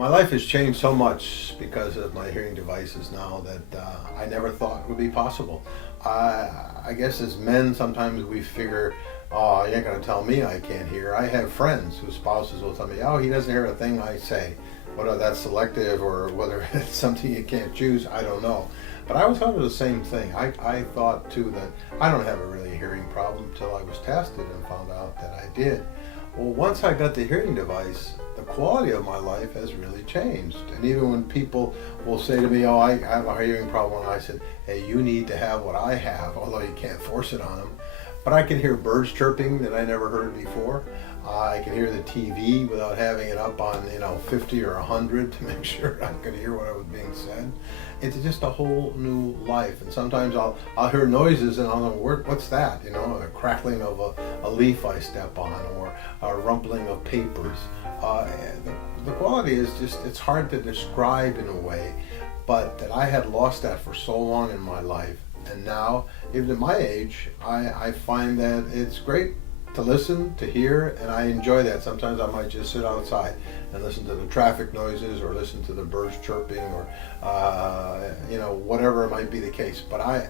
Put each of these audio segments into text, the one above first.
My life has changed so much because of my hearing devices now that I never thought would be possible. I guess as men, sometimes we figure, oh, you're not going to tell me I can't hear. I have friends whose spouses will tell me, oh, he doesn't hear a thing I say. Whether that's selective or whether it's something you can't choose, I don't know. But I was thought of the same thing. I thought too that I don't have a really hearing problem until I was tested and found out that I did. Well, once I got the hearing device, the quality of my life has really changed. And even when people will say to me, oh, I have a hearing problem, and I said, hey, you need to have what I have, although you can't force it on them. But I can hear birds chirping that I never heard before. I can hear the TV without having it up on 50 or 100 to make sure I could hear what was being said. It's just a whole new life. And sometimes I'll hear noises and I'll know, what's that? A crackling of a leaf I step on, or a rumpling of papers. The quality is just, it's hard to describe in a way, but that I had lost that for so long in my life. And now, even at my age, I find that it's great to listen, to hear, and I enjoy that. Sometimes I might just sit outside and listen to the traffic noises or listen to the birds chirping or, whatever it might be the case. But I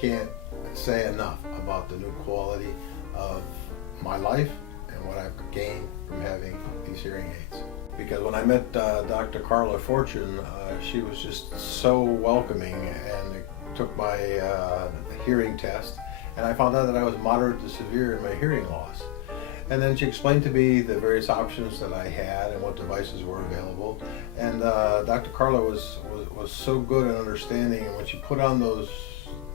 can't say enough about the new quality of my life and what I've gained from having these hearing aids. Because when I met Dr. Carla Fortune, she was just so welcoming and took my hearing test, and I found out that I was moderate to severe in my hearing loss. And then she explained to me the various options that I had and what devices were available. And Dr. Carla was so good at understanding, and when she put on those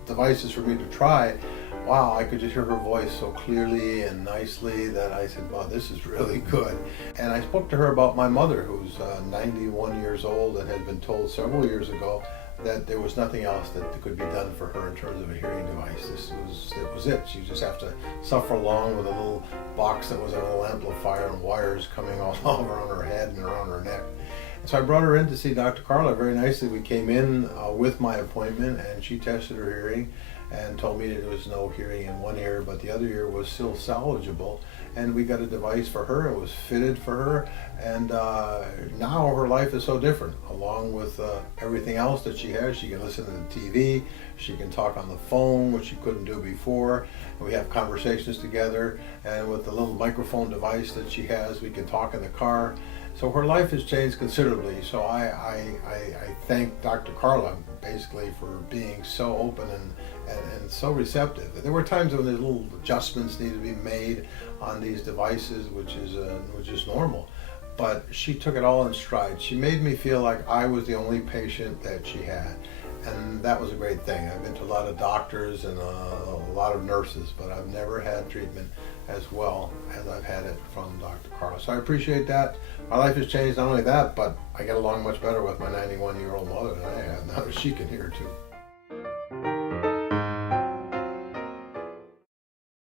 devices for me to try, wow, I could just hear her voice so clearly and nicely that I said, wow, this is really good. And I spoke to her about my mother, who's 91 years old and had been told several years ago that there was nothing else that could be done for her in terms of a hearing device. It was it. She just have to suffer along with a little box that was an little amplifier and wires coming all around her head and around her neck. And so I brought her in to see Dr. Carla very nicely. We came in with my appointment, and she tested her hearing and told me that there was no hearing in one ear, but the other ear was still salvageable. And we got a device for her. It was fitted for her, and now her life is so different. Along with everything else that she has, she can listen to the TV, she can talk on the phone, which she couldn't do before. And we have conversations together, and with the little microphone device that she has, we can talk in the car. So her life has changed considerably. So I thank Dr. Carla basically for being so open and so receptive. There were times when there's little adjustments needed to be made on these devices, which is normal. But she took it all in stride. She made me feel like I was the only patient that she had. And that was a great thing. I've been to a lot of doctors and a lot of nurses, but I've never had treatment as well as I've had it from Dr. Carla. So I appreciate that. My life has changed. Not only that, but I get along much better with my 91-year-old mother than I have now that she can hear too.